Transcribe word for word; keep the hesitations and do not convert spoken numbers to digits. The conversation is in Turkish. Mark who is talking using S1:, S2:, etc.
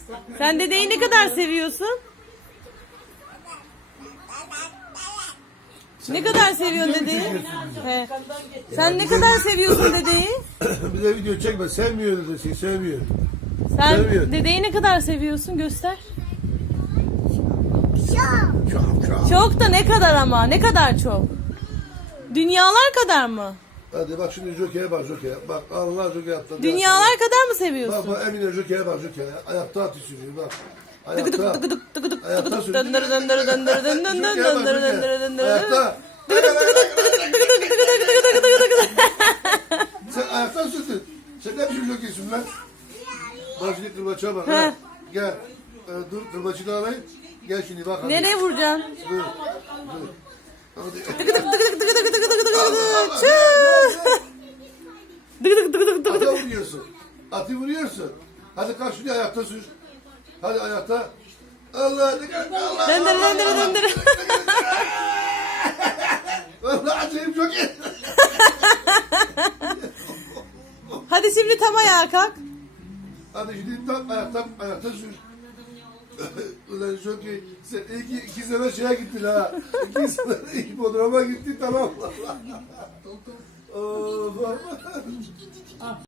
S1: Sen dedeyi ne kadar seviyorsun? Ne kadar seviyorsun dedeyi? He. Sen ne kadar seviyorsun dedeyi?
S2: Bize video çekme. Sevmiyor dedesin. Sevmiyor.
S1: Sen
S2: Seviyor.
S1: dedeyi ne kadar seviyorsun? Göster.
S2: Çok çok.
S1: Çok da ne kadar ama? Ne kadar çok? Dünyalar kadar mı?
S2: Hadi bak şimdi Joker'e bak Joker'e. Bak Allah Joker atladı.
S1: Dünyalar kadar mı
S2: Bak
S1: seviyorsun?
S2: bak Emine Joker'e bak Joker'e. Ayakta atı sürüyor bak.
S1: Tıkıdık
S2: Ayakta.
S1: tıkıdık tıkıdık
S2: Ayakta
S1: tıkıdık
S2: sürüyor.
S1: döndür döndür döndür döndür döndür
S2: Joker'e bak
S1: döndür
S2: Joker.
S1: döndür döndür.
S2: Ayakta. Sen ayaktan sürdün. Sen ne biçim Joker'sin lan? Bak şimdi kırbaçığa bak. Ha. Gel. Ee, dur kırbaçı da alayım. Gel şimdi bak. hadi.
S1: Nereye vuracaksın?
S2: Dur. Dur. Hadi.
S1: Tıkıdık tıkıdık tıkıdık tıkıdık tıkıdık
S2: Allah,
S1: tıkıdık.
S2: Allah,
S1: Çığ.
S2: Allah.
S1: Tıkıdık tıkıdık tıkıdık.
S2: Ata vuruyorsun. Atı vuruyorsun. Hadi kalk şuraya ayakta sür. Hadi ayakta. Allah dikkat. Allah.
S1: Döndür
S2: Allah,
S1: döndür
S2: Allah.
S1: döndür.
S2: Vallahi acayip çok iyi.
S1: Hadi şimdi tam ayağa kalk.
S2: Hadi şimdi tam ayakta ayakta sür. Ulan çok iyi. Sen iki, iki sene şeye gittin ha. İki sene hipodroma gittin tamam. Of.